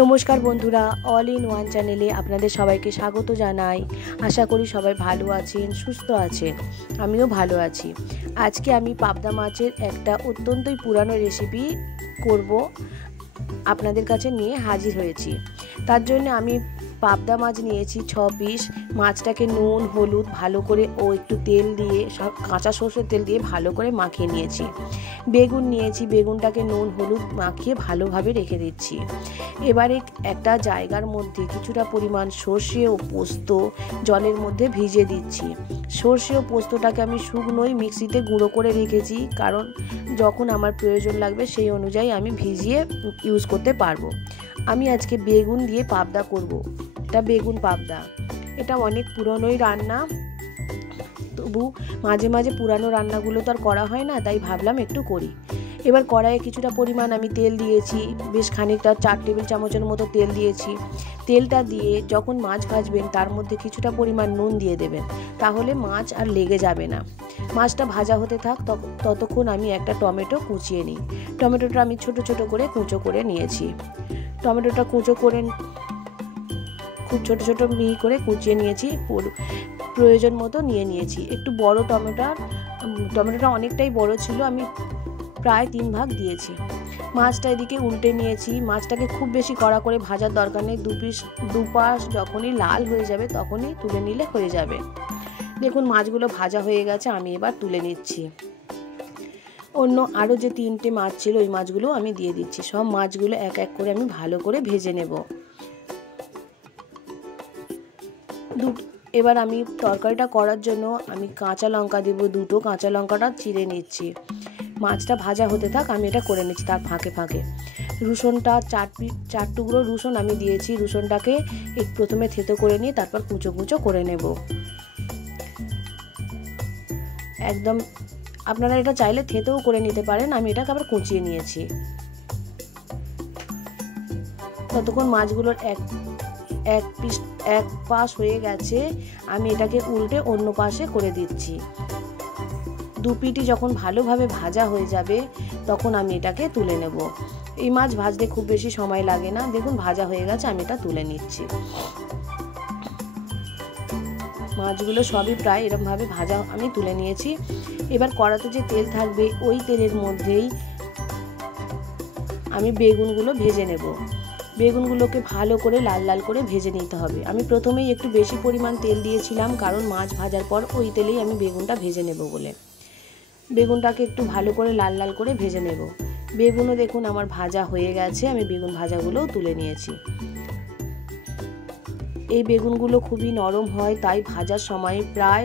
নমস্কার বন্ধুরা, all in one চ্যানেলে আপনাদের সবাইকে স্বাগত জানাই। আশা করি সবাই ভালো আছেন, সুস্থ আছেন। আমিও ভালো আছি। আজকে আমি পাবদা মাছের একটা অত্যন্তই পুরানো রেসিপি করব, আপনাদের কাছে নিয়ে হাজির হয়েছি। তার জন্য আমি পাবদা মাছ নিয়েছি 6 পিস। মাছটাকে নুন হলুদ ভালো করে ও একটু তেল দিয়ে, সব কাঁচা সরষের তেল দিয়ে ভালো করে মাখিয়ে নিয়েছি। বেগুন নিয়েছি, বেগুনটাকে নুন হলুদ মাখিয়ে ভালোভাবে রেখে দিচ্ছি। এবারে একটা জায়গার মধ্যে কিছুটা পরিমাণ সর্ষে ও পোস্ত জলের মধ্যে ভিজিয়ে দিচ্ছি। সর্ষে ও পোস্তটাকে আমি শুকনোই মিক্সিতে গুঁড়ো করে রেখেছি, কারণ যখন আমার প্রয়োজন লাগবে সেই অনুযায়ী আমি ভিজিয়ে ইউজ করতে পারবো। আমি আজকে বেগুন দিয়ে পাবদা করব। এটা বেগুন পাবদা, এটা অনেক পুরনোই রান্না, তবু মাঝে মাঝে পুরানো রান্নাগুলো তো আর করা হয় না, তাই ভাবলাম একটু করি। এবার কড়াইয়ে কিছুটা পরিমাণ আমি তেল দিয়েছি, বেশ খানিকটা 4 টেবিল চামচের মতো তেল দিয়েছি। তেলটা দিয়ে যখন মাছ ভাজবেন তার মধ্যে কিছুটা পরিমাণ নুন দিয়ে দেবেন, তাহলে মাছ আর লেগে যাবে না। মাছটা ভাজা হতে থাক, ততক্ষণ আমি একটা টমেটো কুচিয়ে নিই। টমেটোটা আমি ছোট ছোট করে কুচো করে নিয়েছি। টমেটোটা কুচো করে খুব ছোট ছোট মিহি করে কুচিয়ে নিয়েছি, প্রয়োজন মতো নিয়েছি। একটু বড় টমেটোটা অনেকটাই বড় ছিল, আমি প্রায় 3 ভাগ দিয়েছি। মাছটা এদিকে উল্টে নিয়েছি। মাছটাকে খুব বেশি কড়া করে ভাজার দরকার নেই, দুপাশ যখনই লাল হয়ে যাবে তখনই তুলে নিলে হয়ে যাবে। দেখুন মাছগুলো ভাজা হয়ে গেছে, আমি এবার তুলে নিচ্ছি। অন্য আরও যে 3টে মাছ ছিল ওই মাছগুলো আমি দিয়ে দিচ্ছি। সব মাছগুলো এক এক করে আমি ভালো করে ভেজে নেব। এবার আমি তরকারিটা করার জন্য আমি কাঁচা লঙ্কা দেব, 2টো কাঁচা লঙ্কাটা চিড়ে নিচ্ছি। মাছটা ভাজা হতে থাক, আমি এটা করে নিচ্ছি। তার ফাঁকে ফাঁকে রসুনটা 4 টুকরো রসুন আমি দিয়েছি। রসুনটাকে প্রথমে থেতো করে নিয়ে তারপর কুচো কুচো করে নেব। একদম আপনারা এটা চাইলে থেতেও করে নিতে পারেন, আমি এটাকে আবার কুচিয়ে নিয়েছি। ততক্ষণ মাছগুলোর এক পাশ হয়ে গেছে, আমি এটাকে উল্টে অন্য পাশে করে দিচ্ছি। 2 পিঠই যখন ভালোভাবে ভাজা হয়ে যাবে তখন আমি এটাকে তুলে নেব। এই মাছ ভাজতে খুব বেশি সময় লাগে না। দেখুন ভাজা হয়ে গেছে, আমি এটা তুলে নিচ্ছি। মাছগুলো সবই প্রায় এরকমভাবে ভাজা আমি তুলে নিয়েছি। এবার কড়াতে যে তেল থাকবে ওই তেলের মধ্যেই আমি বেগুনগুলো ভেজে নেব। বেগুনগুলোকে ভালো করে লাল লাল করে ভেজে নিতে হবে। আমি প্রথমেই একটু বেশি পরিমাণ তেল দিয়েছিলাম, কারণ মাছ ভাজার পর ওই তেলেই আমি বেগুনটা ভেজে নেব বলে। বেগুনটাকে একটু ভালো করে লাল লাল করে ভেজে নেব। বেগুনও দেখুন আমার ভাজা হয়ে গেছে, আমি বেগুন ভাজাগুলোও তুলে নিয়েছি। এই বেগুনগুলো খুবই নরম হয়, তাই ভাজার সময় প্রায়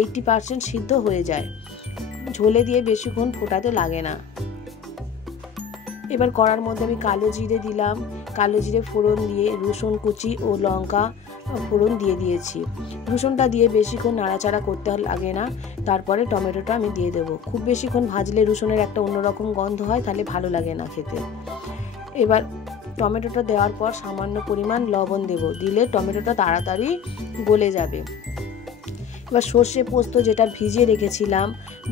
80% সিদ্ধ হয়ে যায়। ঝোলে দিয়ে বেশিক্ষণ ফোটাতে লাগে না। এবার কড়ার মধ্যে আমি কালো জিরে দিলাম। কালো জিরে ফোড়ন দিয়ে রসুন কুচি ও লঙ্কা ফোড়ন দিয়ে দিয়েছি। রসুনটা দিয়ে বেশিক্ষণ নাড়াচাড়া করতে লাগে না। তারপরে টমেটোটা আমি দিয়ে দেবো। খুব বেশিক্ষণ ভাজলে রসুনের একটা অন্যরকম গন্ধ হয়, তাহলে ভালো লাগে না খেতে। এবার টমেটোটা দেওয়ার পর সামান্য পরিমাণ লবণ দেব, দিলে টমেটোটা তাড়াতাড়ি গলে যাবে। এবার সর্ষে পোস্ত যেটা ভিজিয়ে রেখেছিলাম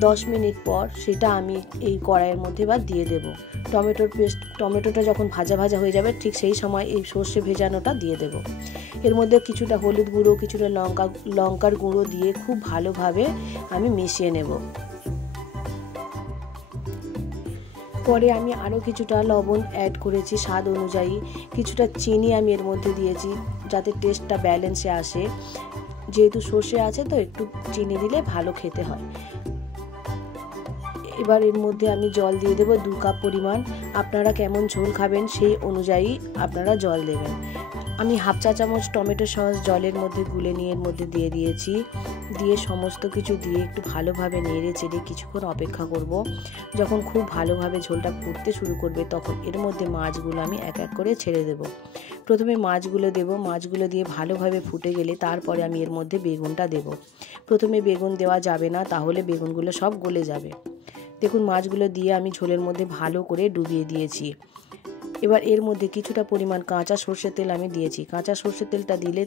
10 মিনিট পর, সেটা আমি এই কড়াইয়ের মধ্যে এবার দিয়ে দেব। টমেটোটা যখন ভাজা ভাজা হয়ে যাবে ঠিক সেই সময় এই সর্ষে ভেজানোটা দিয়ে দেব। এর মধ্যে কিছুটা হলুদ গুঁড়ো, কিছুটা লঙ্কার গুঁড়ো দিয়ে খুব ভালোভাবে আমি মিশিয়ে নেব। পরে আমি আরও কিছুটা লবণ অ্যাড করেছি স্বাদ অনুযায়ী। কিছুটা চিনি আমি এর মধ্যে দিয়েছি, যাতে টেস্টটা ব্যালেন্সে আসে। যেহেতু সর্ষে আছে তো একটু চিনি দিলে ভালো খেতে হয়। এবার এর মধ্যে আমি জল দিয়ে দেবো 2 কাপ পরিমাণ। আপনারা কেমন ঝোল খাবেন সেই অনুযায়ী আপনারা জল দেবেন। আমি হাফ চা চামচ টমেটো সস জলের মধ্যে গুলে নিয়ে এর মধ্যে দিয়ে দিয়েছি। দিয়ে সমস্ত কিছু দিয়ে একটু ভালোভাবে নেড়ে চেড়ে কিছুক্ষণ অপেক্ষা করব। যখন খুব ভালোভাবে ঝোলটা ফুটতে শুরু করবে তখন এর মধ্যে মাছগুলো আমি এক এক করে ছেড়ে দেব। প্রথমে মাছগুলো দেব, মাছগুলো দিয়ে ভালোভাবে ফুটে গেলে তারপরে আমি এর মধ্যে বেগুনটা দেব। প্রথমে বেগুন দেওয়া যাবে না, তাহলে বেগুনগুলো সব গলে যাবে। দেখুন মাছগুলো দিয়ে আমি ঝোলের মধ্যে ভালো করে ডুবিয়ে দিয়েছি। এবার এর মধ্যে কিছুটা পরিমাণ কাঁচা সর্ষের তেল আমি দিয়েছি। কাঁচা সর্ষের তেলটা দিলে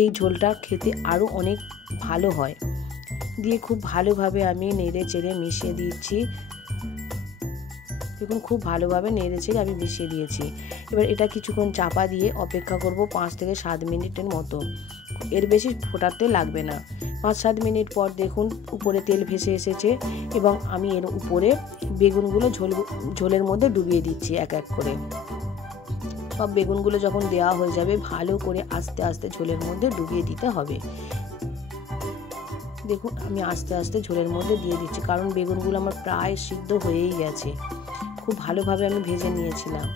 এই ঝোলটা খেতে আরও অনেক ভালো হয়। দিয়ে খুব ভালোভাবে আমি নেড়ে চেড়ে মিশিয়ে দিচ্ছি। দেখুন খুব ভালোভাবে নেড়েচেড়ে আমি মিশিয়ে দিয়েছি। এবার এটা কিছুক্ষণ চাপা দিয়ে অপেক্ষা করব 5 থেকে 7 মিনিটের মতো। এর বেশি ফোটাতে লাগবে না। 5-7 মিনিট পর দেখুন উপরে তেল ভেসে এসেছে এবং আমি এর উপরে বেগুনগুলো ঝোলের মধ্যে ডুবিয়ে দিচ্ছি এক এক করে। সব বেগুনগুলো যখন দেওয়া হয়ে যাবে ভালো করে আস্তে আস্তে ঝোলের মধ্যে ডুবিয়ে দিতে হবে। দেখুন আমি আস্তে আস্তে ঝোলের মধ্যে দিয়ে দিচ্ছি, কারণ বেগুনগুলো আমার প্রায় সিদ্ধ হয়েই গেছে। খুব ভালোভাবে আমি ভেজে নিয়েছিলাম।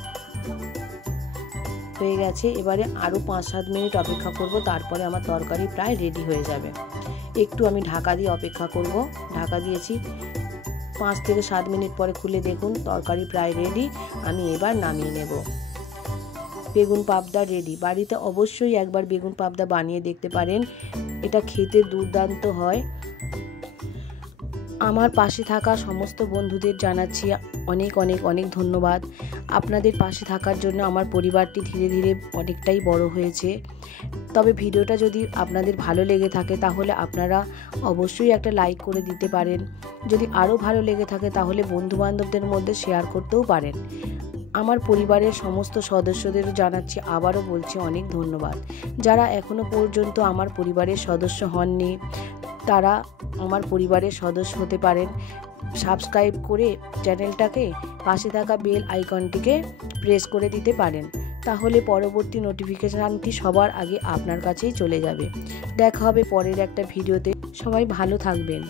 হয়ে গেছে, এবারে আরও 5-7 মিনিট অপেক্ষা করব, তারপরে আমার তরকারি প্রায় রেডি হয়ে যাবে। একটু আমি ঢাকা দিয়ে অপেক্ষা করব। ঢাকা দিয়েছি, 5 থেকে 7 মিনিট পরে খুলে দেখুন তরকারি প্রায় রেডি। আমি এবার নামিয়ে নেব। বেগুন পাবদা রেডি। বাড়িতে অবশ্যই একবার বেগুন পাবদা বানিয়ে দেখতে পারেন, এটা খেতে দুর্দান্ত হয়। আমার পাশে থাকা সমস্ত বন্ধুদের জানাচ্ছি অনেক অনেক অনেক ধন্যবাদ। আপনাদের পাশে থাকার জন্য আমার পরিবারটি ধীরে ধীরে অনেকটাই বড় হয়েছে। তবে ভিডিওটা যদি আপনাদের ভালো লেগে থাকে তাহলে আপনারা অবশ্যই একটা লাইক করে দিতে পারেন। যদি আরও ভালো লেগে থাকে তাহলে বন্ধুবান্ধবদের মধ্যে শেয়ার করতেও পারেন। আমার পরিবারের সমস্ত সদস্যদেরও জানাচ্ছি, আবারও বলছি অনেক ধন্যবাদ। যারা এখনও পর্যন্ত আমার পরিবারের সদস্য হননি তারা আমার পরিবারের সদস্য হতে পারেন। সাবস্ক্রাইব করে চ্যানেলটাকে পাশে থাকা বেল আইকনটিকে প্রেস করে দিতে পারেন, তাহলে পরবর্তী নোটিফিকেশানটি সবার আগে আপনার কাছেই চলে যাবে। দেখা হবে পরের একটা ভিডিওতে। সবাই ভালো থাকবেন।